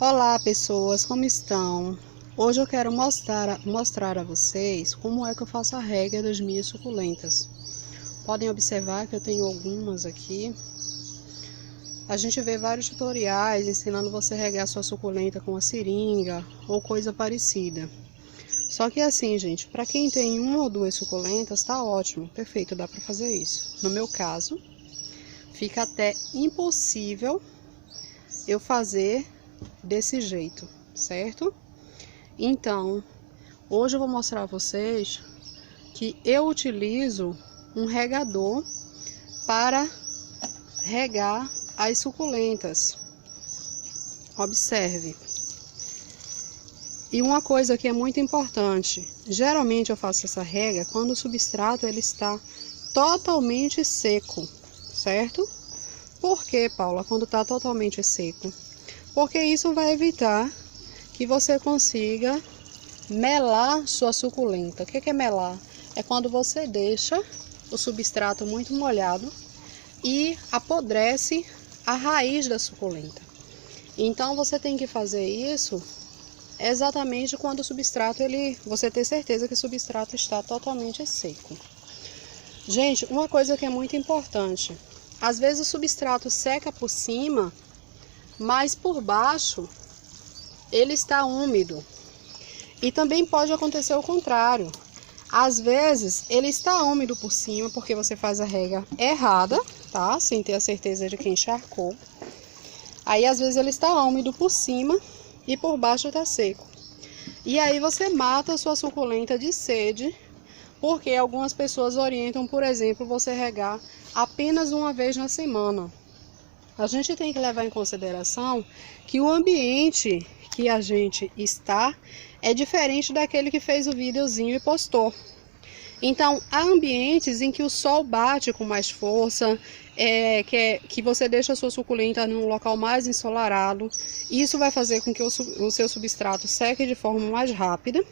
Olá pessoas, como estão? Hoje eu quero mostrar a vocês como é que eu faço a rega das minhas suculentas. Podem observar que eu tenho algumas aqui. A gente vê vários tutoriais ensinando você a regar sua suculenta com a seringa ou coisa parecida. Só que assim, gente, para quem tem uma ou duas suculentas, tá ótimo, perfeito, dá para fazer isso. No meu caso, fica até impossível eu fazer desse jeito, certo? Então, hoje eu vou mostrar a vocês que eu utilizo um regador para regar as suculentas. Observe. E uma coisa que é muito importante, geralmente eu faço essa rega quando o substrato ele está totalmente seco, certo? Por que, Paula, quando está totalmente seco? Porque isso vai evitar que você consiga melar sua suculenta. O que é melar? É quando você deixa o substrato muito molhado e apodrece a raiz da suculenta. Então você tem que fazer isso exatamente quando o substrato, você ter certeza que o substrato está totalmente seco. Gente, uma coisa que é muito importante, às vezes o substrato seca por cima, mas por baixo ele está úmido. E também pode acontecer o contrário. Às vezes ele está úmido por cima porque você faz a rega errada, tá? Sem ter a certeza de que encharcou. Aí às vezes ele está úmido por cima e por baixo está seco. E aí você mata a sua suculenta de sede, porque algumas pessoas orientam, por exemplo, você regar apenas uma vez na semana. A gente tem que levar em consideração que o ambiente que a gente está é diferente daquele que fez o videozinho e postou. Então, há ambientes em que o sol bate com mais força, que você deixa a sua suculenta num local mais ensolarado. Isso vai fazer com que o seu substrato seque de forma mais rápida.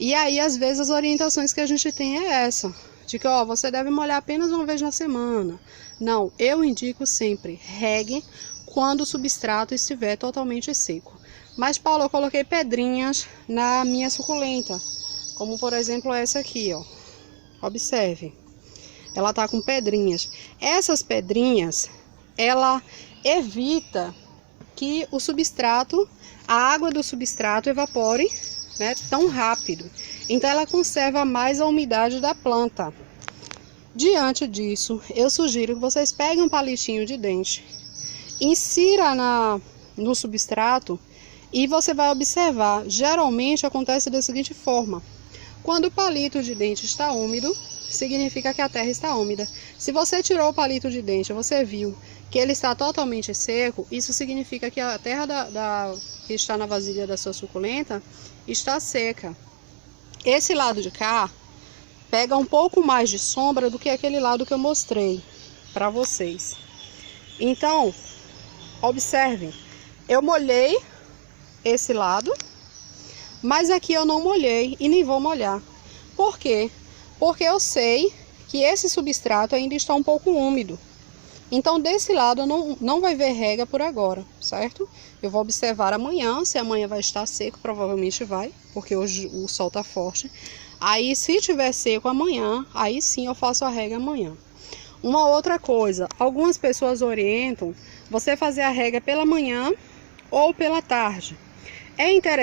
E aí, às vezes, as orientações que a gente tem é essa. De que você deve molhar apenas uma vez na semana. Não, eu indico sempre, regue quando o substrato estiver totalmente seco. Mas, Paulo, eu coloquei pedrinhas na minha suculenta, como por exemplo essa aqui, ó. Observe, ela tá com pedrinhas. Essas pedrinhas, ela evita que o substrato, a água do substrato evapore, né, tão rápido. Então ela conserva mais a umidade da planta. Diante disso, eu sugiro que vocês peguem um palitinho de dente, insira no substrato e você vai observar. Geralmente acontece da seguinte forma: quando o palito de dente está úmido, significa que a terra está úmida. Se você tirou o palito de dente e você viu que ele está totalmente seco, isso significa que a terra que está na vasilha da sua suculenta está seca. Esse lado de cá pega um pouco mais de sombra do que aquele lado que eu mostrei para vocês. Então, observem, eu molhei esse lado, mas aqui eu não molhei e nem vou molhar. Por quê? Porque eu sei que esse substrato ainda está um pouco úmido. Então, desse lado não vai ver rega por agora, certo? Eu vou observar amanhã, se amanhã vai estar seco, provavelmente vai, porque hoje o sol está forte. Aí, se tiver seco amanhã, aí sim eu faço a rega amanhã. Uma outra coisa, algumas pessoas orientam você fazer a rega pela manhã ou pela tarde. É interessante